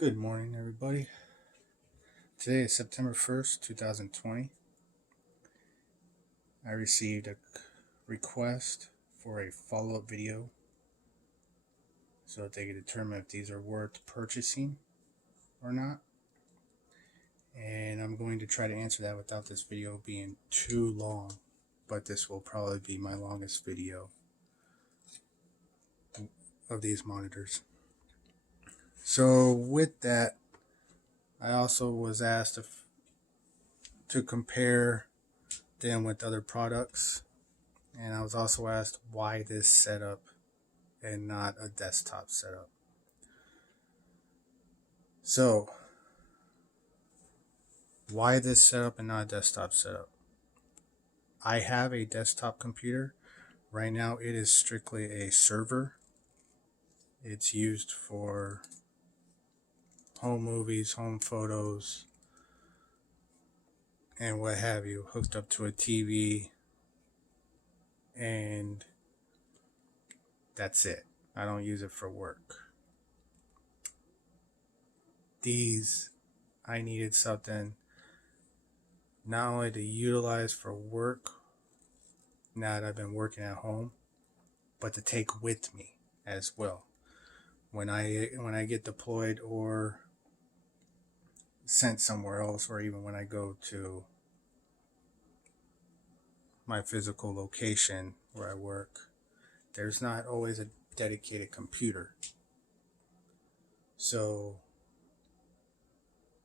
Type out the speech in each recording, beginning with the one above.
Good morning, everybody. Today is September 1st, 2020. I received a request for a follow-up video so that they can determine if these are worth purchasing or not. And I'm going to try to answer that without this video being too long, but this will probably be my longest video of these monitors. So with that, I also was asked to compare them with other products, and I was also asked why this setup and not a desktop setup. So, why this setup and not a desktop setup? I have a desktop computer. Right now it is strictly a server. It's used for home movies, home photos, and what have you, hooked up to a TV, and that's it. I don't use it for work. I needed something not only to utilize for work now that I've been working at home, but to take with me as well when I get deployed or sent somewhere else, or even when I go to my physical location where I work. There's not always a dedicated computer, so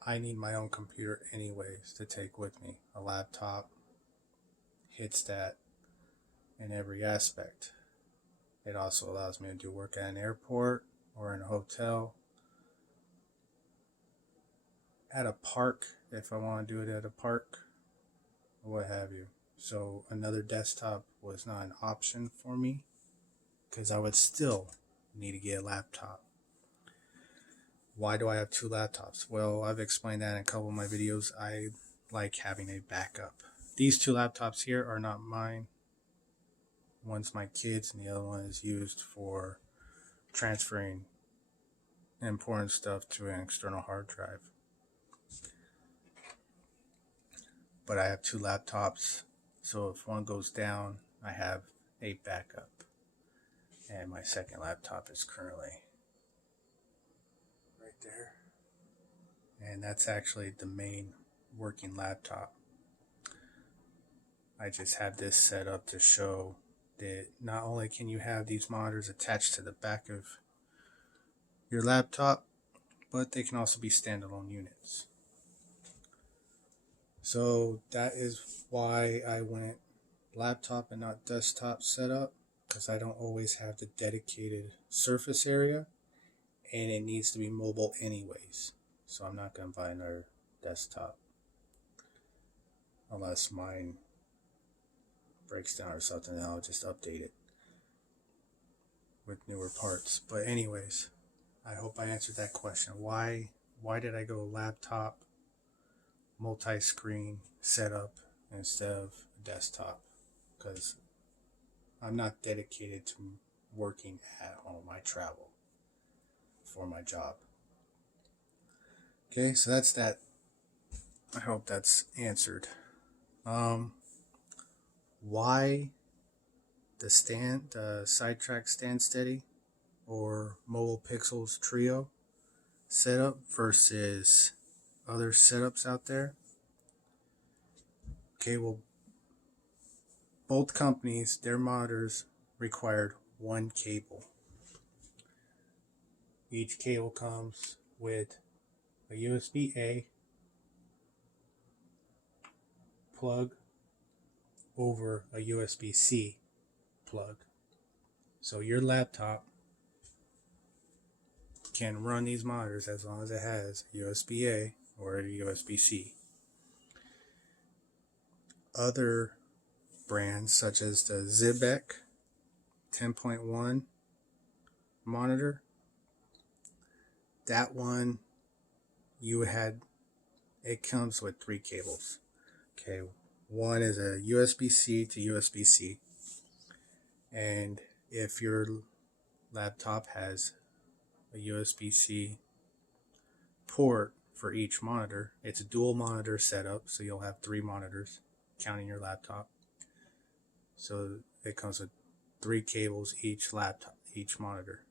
I need my own computer anyways to take with me. A laptop hits that in every aspect. It also allows me to do work at an airport or in a hotel, at a park if I want to do it at a park, or what have you. So another desktop was not an option for me because I would still need to get a laptop. Why do I have two laptops? Well, I've explained that in a couple of my videos. I like having a backup. These two laptops here are not mine. One's my kid's and the other one is used for transferring important stuff to an external hard drive. But I have two laptops, so if one goes down, I have a backup. And my second laptop is currently right there. And that's actually the main working laptop. I just have this set up to show that not only can you have these monitors attached to the back of your laptop, but they can also be standalone units. So that is why I went laptop and not desktop setup, because I don't always have the dedicated surface area, and it needs to be mobile anyways. So I'm not going to buy another desktop unless mine breaks down or something, and I'll just update it with newer parts. But anyways, I hope I answered that question. Why did I go laptop multi-screen setup instead of desktop? Because I'm not dedicated to working at home. I travel for my job. Okay, so that's that. I hope that's answered. Why the SideTrak Stand Steady or Mobile Pixels Trio setup versus other setups out there? Okay, well, both companies, their monitors required one cable. Each cable comes with a USB-A plug over a USB-C plug. So your laptop can run these monitors as long as it has a USB-A or a USB-C. Other brands such as the Xebec 10.1 monitor, that one it comes with three cables. Okay, one is a USB-C to USB-C, and if your laptop has a USB-C port for each monitor. It's a dual monitor setup, so you'll have 3 monitors, counting your laptop. So it comes with 3 cables each monitor.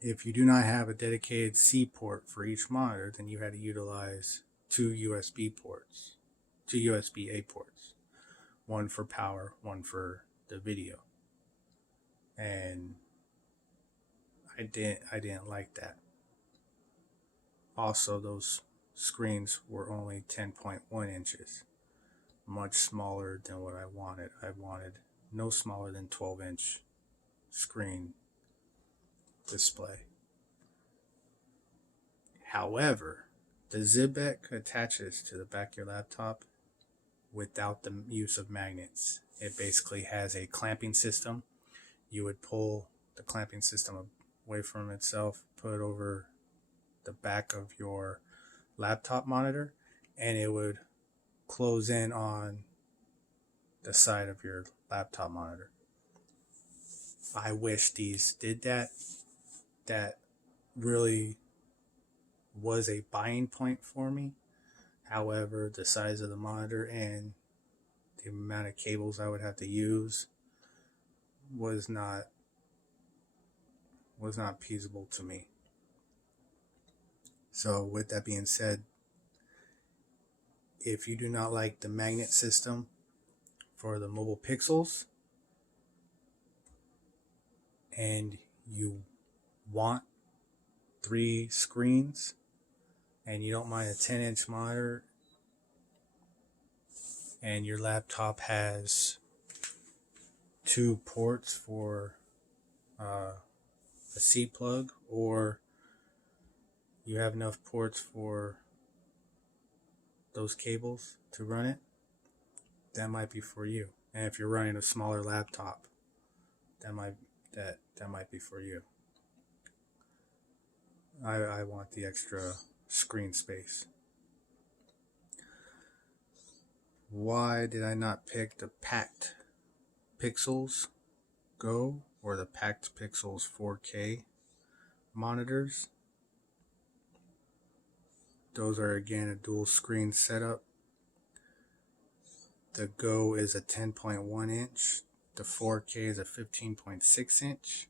If you do not have a dedicated C port for each monitor, then you had to utilize 2 USB ports, 2 USB-A ports, one for power, one for the video. And I didn't like that. Also, those screens were only 10.1 inches, much smaller than what I wanted. I wanted no smaller than 12-inch screen display. However, the Xebec attaches to the back of your laptop without the use of magnets. It basically has a clamping system. You would pull the clamping system away from itself, put it over the back of your laptop monitor, and it would close in on the side of your laptop monitor. I wish these did that. That really was a buying point for me. However, the size of the monitor and the amount of cables I would have to use was not feasible to me. So with that being said, if you do not like the magnet system for the mobile Pixels and you want 3 screens and you don't mind a 10-inch monitor and your laptop has 2 ports for a C plug, or you have enough ports for those cables to run it, that might be for you. And if you're running a smaller laptop, that might be for you. I want the extra screen space. Why did I not pick the packed Pixels Go or the packed Pixels 4K monitors? Those are again a dual screen setup. The Go is a 10.1 inch. The 4K is a 15.6 inch.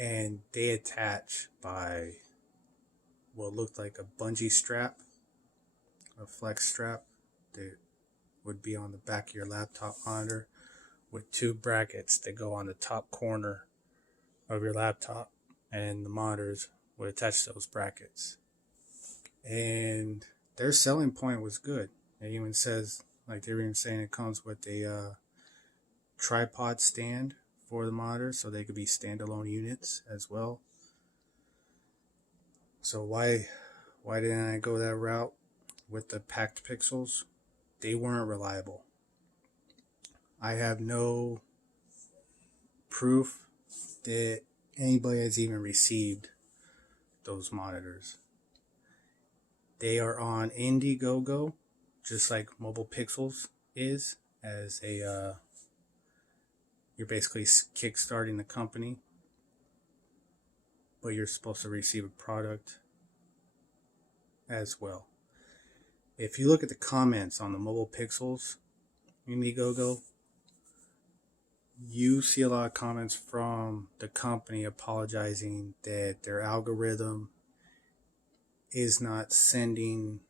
And they attach by what looked like a bungee strap, a flex strap that would be on the back of your laptop monitor with 2 brackets that go on the top corner of your laptop, and the monitors would attach those brackets. And their selling point was good. It even says, like they were even saying, it comes with a tripod stand for the monitor, so they could be standalone units as well. So why didn't I go that route with the packed Pixels? They weren't reliable. I have no proof that anybody has even received those monitors. They are on Indiegogo, just like Mobile Pixels is, as a you're basically kickstarting the company, but you're supposed to receive a product as well. If you look at the comments on the Mobile Pixels Indiegogo, you see a lot of comments from the company apologizing that their algorithm is not sending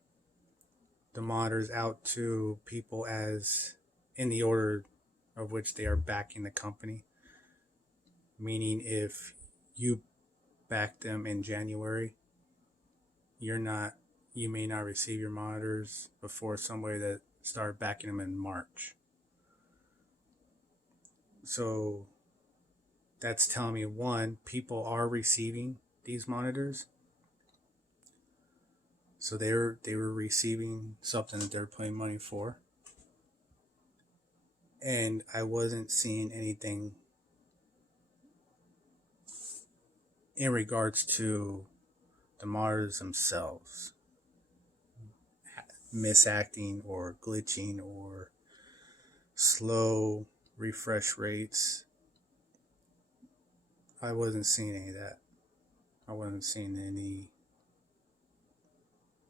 the monitors out to people as in the order of which they are backing the company. Meaning if you back them in January, you may not receive your monitors before somebody that started backing them in March. So that's telling me, one, people are receiving these monitors. So they were receiving something that they're paying money for. And I wasn't seeing anything in regards to the monitors themselves misacting or glitching or slow refresh rates. I wasn't seeing any of that. I wasn't seeing any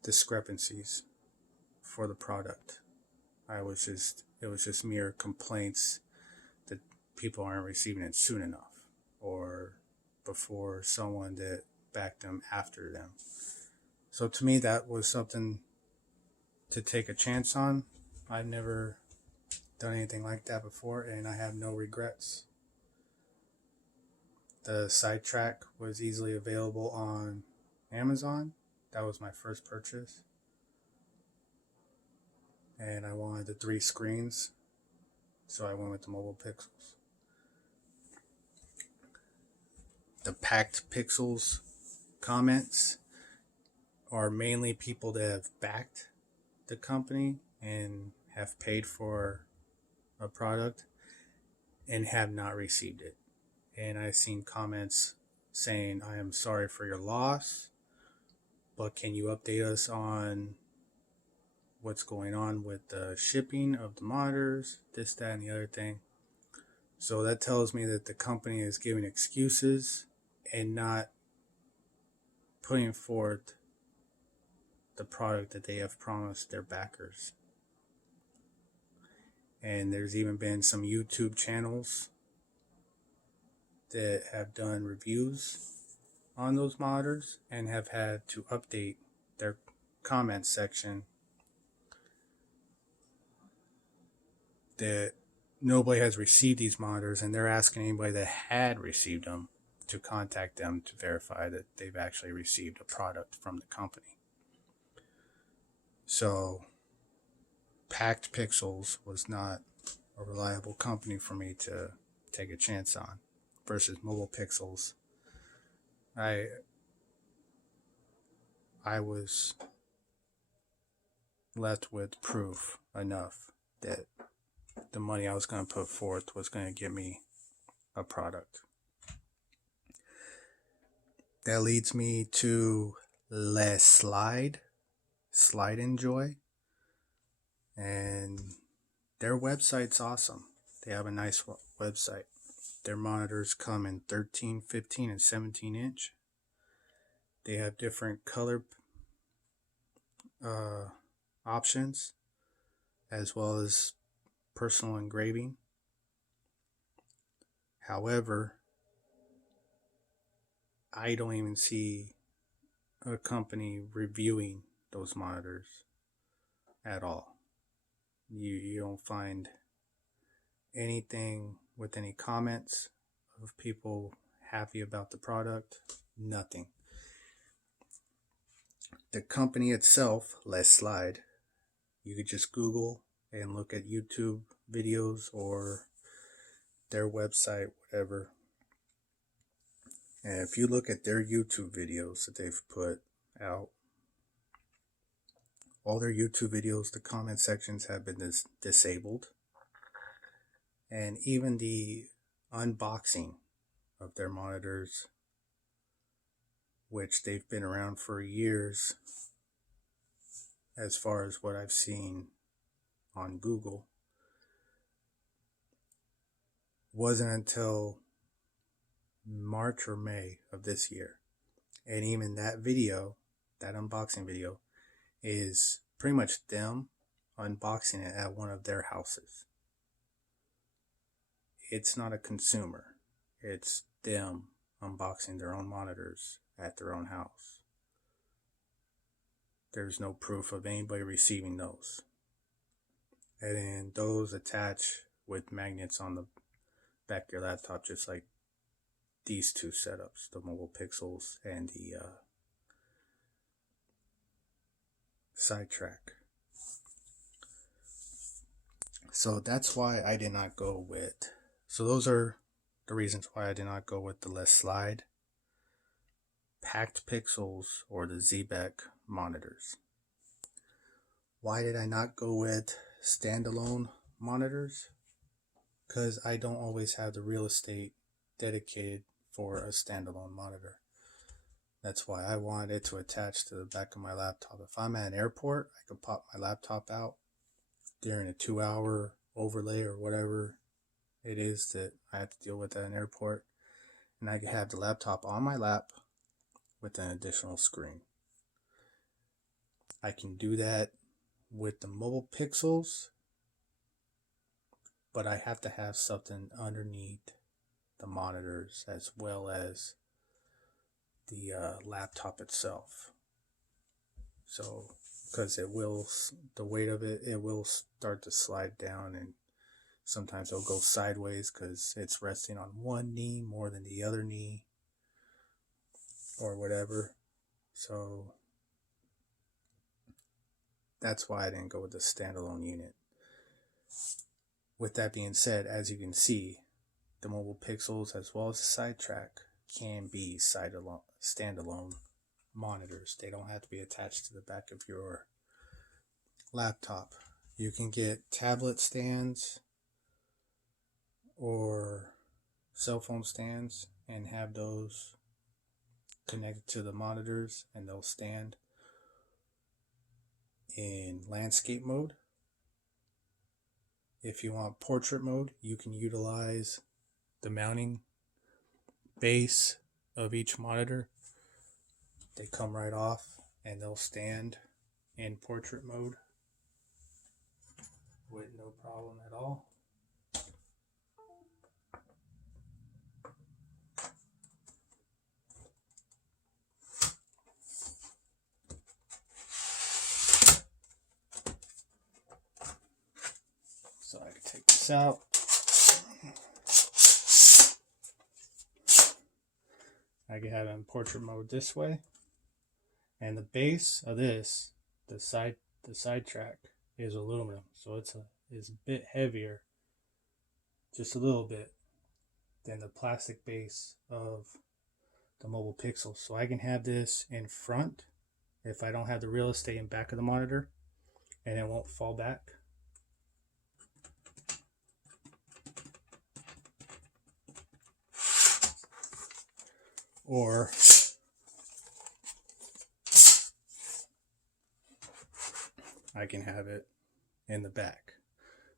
discrepancies for the product. It was just mere complaints that people aren't receiving it soon enough, or before someone that backed them after them. So to me, that was something to take a chance on. I've never done anything like that before, and I have no regrets. The SideTrak was easily available on Amazon. That was my first purchase. And I wanted the 3 screens, so I went with the mobile Pixels. The packed Pixels comments are mainly people that have backed the company and have paid for a product and have not received it. And I've seen comments saying, I am sorry for your loss, but can you update us on what's going on with the shipping of the monitors, this, that, and the other thing. So that tells me that the company is giving excuses and not putting forth the product that they have promised their backers. And there's even been some YouTube channels that have done reviews on those monitors and have had to update their comment section that nobody has received these monitors, and they're asking anybody that had received them to contact them to verify that they've actually received a product from the company. So Packed Pixels was not a reliable company for me to take a chance on versus Mobile Pixels. I was left with proof enough that the money I was going to put forth was going to get me a product. That leads me to Les Slide Enjoy, and their website's awesome. They have a nice website. Their monitors come in 13, 15, and 17 inch. They have different color options, as well as personal engraving. However, I don't even see a company reviewing those monitors at all. You don't find anything with any comments of people happy about the product. Nothing. The company itself, Les Slide, you could just Google and look at YouTube videos or their website, whatever. And if you look at their YouTube videos that they've put out, all their YouTube videos, the comment sections have been disabled. And even the unboxing of their monitors, which they've been around for years, as far as what I've seen on Google, wasn't until March or May of this year. And even that video, that unboxing video, is pretty much them unboxing it at one of their houses. It's not a consumer. It's them unboxing their own monitors at their own house. There's no proof of anybody receiving those. And then those attach with magnets on the back of your laptop, just like these two setups, the Mobile Pixels and the SideTrak. So that's why I did not go with. So those are the reasons why I did not go with the Les Slide, Packed Pixels, or the Xebec monitors. Why did I not go with standalone monitors? Because I don't always have the real estate dedicated for a standalone monitor. That's why I wanted it to attach to the back of my laptop. If I'm at an airport, I could pop my laptop out during a 2-hour overlay or whatever it is that I have to deal with at an airport, and I can have the laptop on my lap with an additional screen. I can do that with the mobile Pixels, but I have to have something underneath the monitors as well as the laptop itself. So, because the weight of it will start to slide down, and sometimes it'll go sideways because it's resting on one knee more than the other knee or whatever. So that's why I didn't go with the standalone unit. With that being said, as you can see, the mobile Pixels as well as the SideTrak can be standalone monitors. They don't have to be attached to the back of your laptop. You can get tablet stands or cell phone stands and have those connected to the monitors, and they'll stand in landscape mode. If you want portrait mode, you can utilize the mounting base of each monitor. They come right off and they'll stand in portrait mode with no problem at all. So I can take this out. I can have it in portrait mode this way. And the base of this, the SideTrak, is aluminum. So it's a bit heavier, just a little bit, than the plastic base of the mobile Pixel. So I can have this in front if I don't have the real estate in back of the monitor, and it won't fall back. Or I can have it in the back.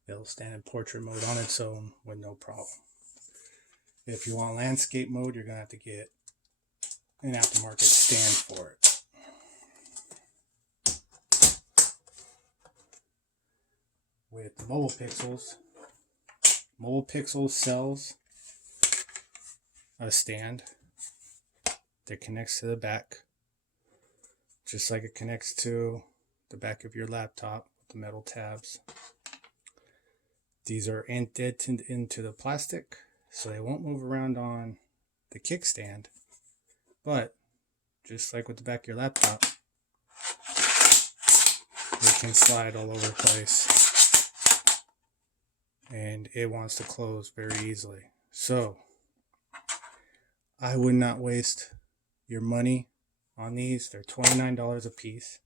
It'll stand in portrait mode on its own with no problem. If you want landscape mode, you're going to have to get an aftermarket stand for it. With the mobile Pixels sells a stand that connects to the back, just like it connects to the back of your laptop with the metal tabs. These are indented into the plastic, so they won't move around on the kickstand, but just like with the back of your laptop, it can slide all over the place, and it wants to close very easily. So I would not waste your money on these. They're $29 a piece.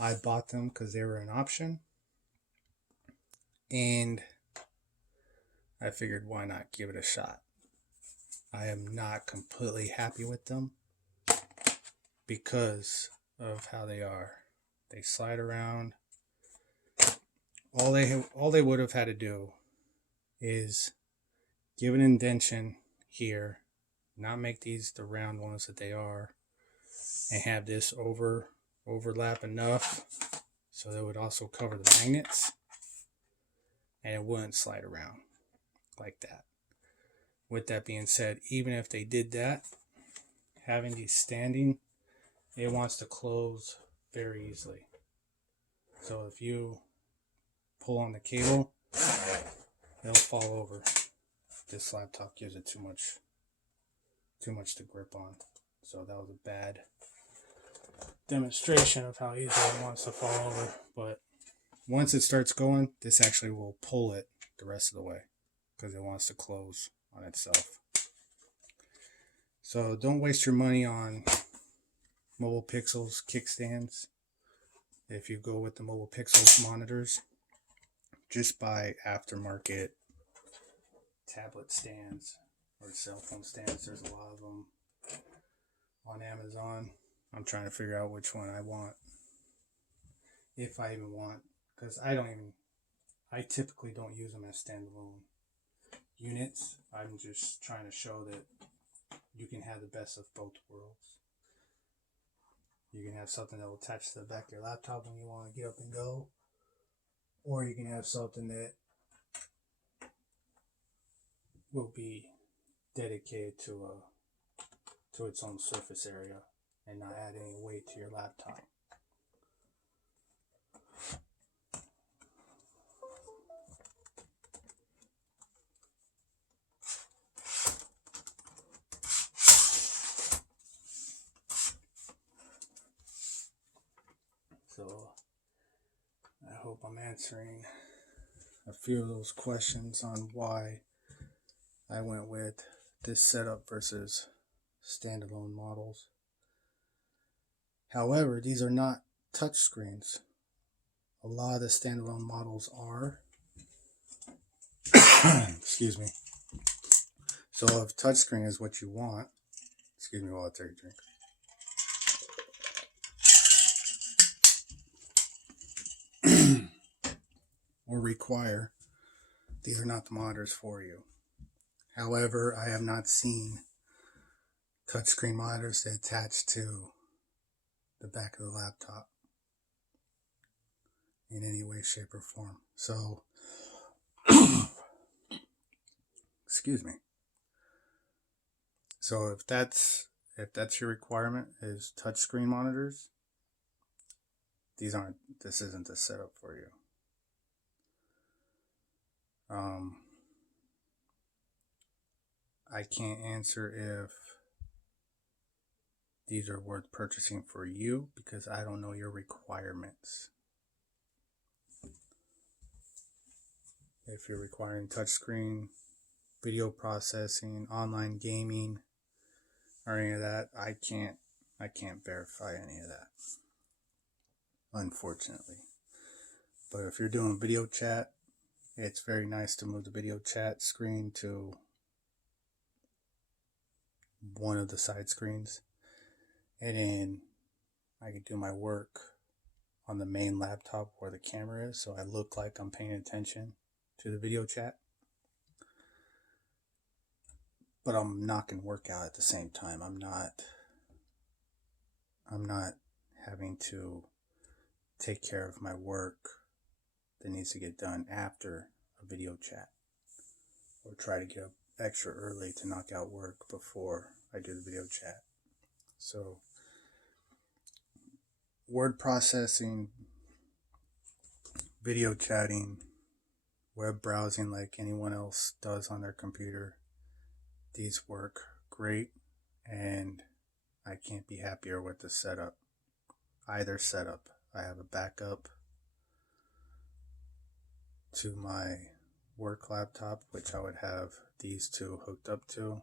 I bought them because they were an option, and I figured, why not give it a shot? I am not completely happy with them because of how they are. They slide around. All they would have had to do is give an indentation here, not make these the round ones that they are, and have this overlap enough so that it would also cover the magnets, and it wouldn't slide around like that. With that being said, even if they did that, having these standing, it wants to close very easily. So if you pull on the cable, it'll fall over. This laptop gives it too much to grip on. So that was a bad demonstration of how easily it wants to fall over. But once it starts going, this actually will pull it the rest of the way because it wants to close on itself. So don't waste your money on mobile Pixels kickstands. If you go with the mobile Pixels monitors, just buy aftermarket tablet stands or cell phone stands. There's a lot of them on Amazon. I'm trying to figure out which one I want, if I even want, because I typically don't use them as standalone units. I'm just trying to show that you can have the best of both worlds. You can have something that will attach to the back of your laptop when you want to get up and go, or you can have something that will be dedicated to its own surface area and not add any weight to your laptop. So I hope I'm answering a few of those questions on why I went with this setup versus standalone models. However, these are not touchscreens. A lot of the standalone models are. Excuse me. So if touchscreen is what you want, excuse me while I take a drink. Or require, these are not the monitors for you. However, I have not seen touchscreen monitors that attach to the back of the laptop in any way, shape, or form. So, excuse me. So if that's your requirement is touchscreen monitors, this isn't the setup for you. I can't answer if these are worth purchasing for you because I don't know your requirements. If you're requiring touchscreen, video processing, online gaming, or any of that, I can't verify any of that, unfortunately. But if you're doing video chat, it's very nice to move the video chat screen to one of the side screens, and then I can do my work on the main laptop where the camera is, so I look like I'm paying attention to the video chat, but I'm knocking work out at the same time. I'm not having to take care of my work that needs to get done after a video chat, or try to get up extra early to knock out work before I do the video chat. So word processing, video chatting, web browsing like anyone else does on their computer, these work great, and I can't be happier with the setup. Either setup. I have a backup to my work laptop, which I would have these two hooked up to,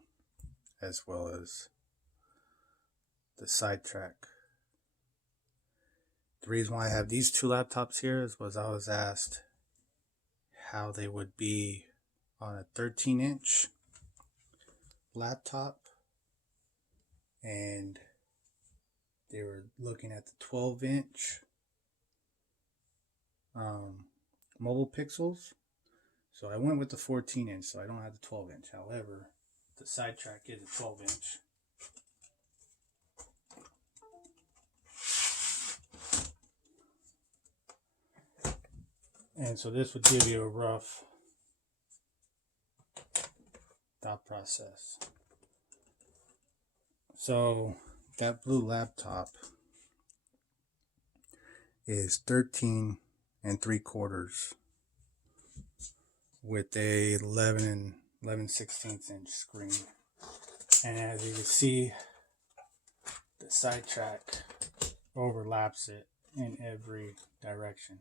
as well as the SideTrak. The reason why I have these two laptops here is because I was asked how they would be on a 13-inch laptop, and they were looking at the 12-inch mobile pixels. So I went with the 14-inch, so I don't have the 12-inch. However, the SideTrak is a 12-inch. And so this would give you a rough thought process. So that blue laptop is 13 3/4 with a 11 16 inch screen. And as you can see, the SideTrak overlaps it in every direction.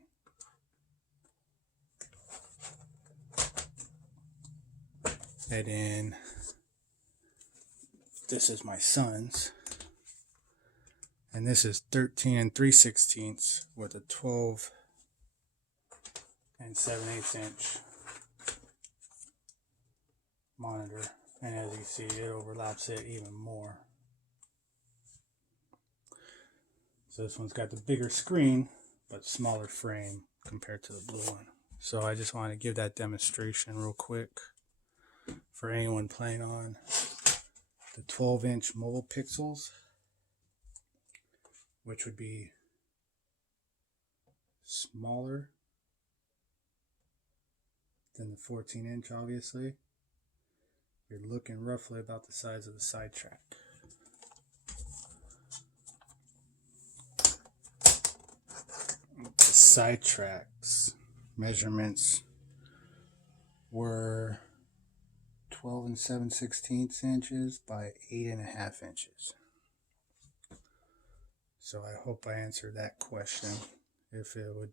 And then this is my son's, and this is 13 3/16 with a 12 7/8 inch monitor, and as you see, it overlaps it even more. So this one's got the bigger screen but smaller frame compared to the blue one. So I just want to give that demonstration real quick for anyone playing on the 12-inch mobile pixels, which would be smaller than the 14-inch, obviously. You're looking roughly about the size of the SideTrak. The SideTrak's measurements were 12 7/16 inches by 8.5 inches. So I hope I answered that question. If it would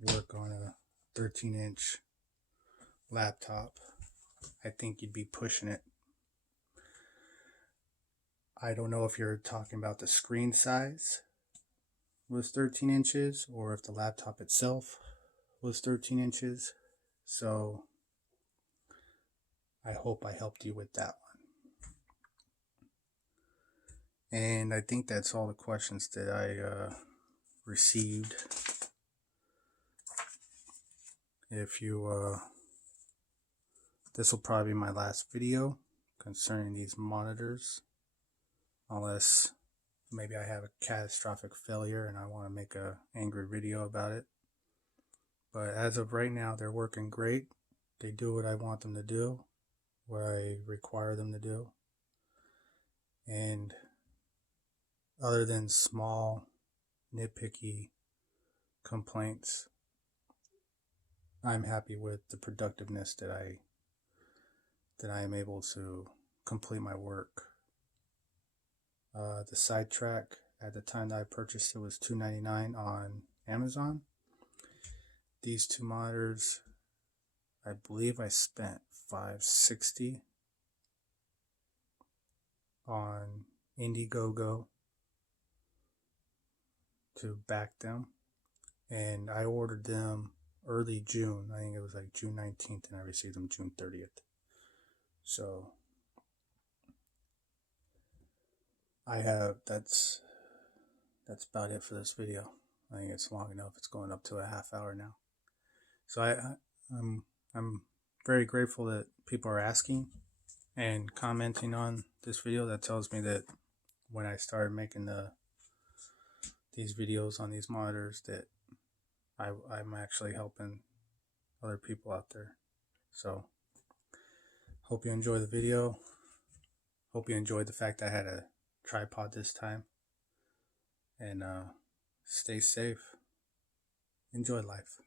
work on a 13-inch laptop, I think you'd be pushing it. I don't know if you're talking about the screen size was 13 inches or if the laptop itself was 13 inches. So I hope I helped you with that one. And I think that's all the questions that I received. If you, this will probably be my last video concerning these monitors, unless maybe I have a catastrophic failure and I want to make an angry video about it. But as of right now, they're working great. They do what I want them to do, what I require them to do. And other than small, nitpicky complaints, I'm happy with the productiveness that I am able to complete my work. The SideTrak, at the time that I purchased it, was $2.99 on Amazon. These two monitors, I believe I spent $5.60 on Indiegogo to back them, and I ordered them early June. I think it was like June 19th, and I received them June 30th. So that's about it for this video. I think it's long enough. It's going up to a half hour now. So I'm very grateful that people are asking and commenting on this video. That tells me that when I started making these videos on these monitors, that I'm actually helping other people out there. So hope you enjoy the video. Hope you enjoyed the fact that I had a tripod this time. And stay safe. Enjoy life.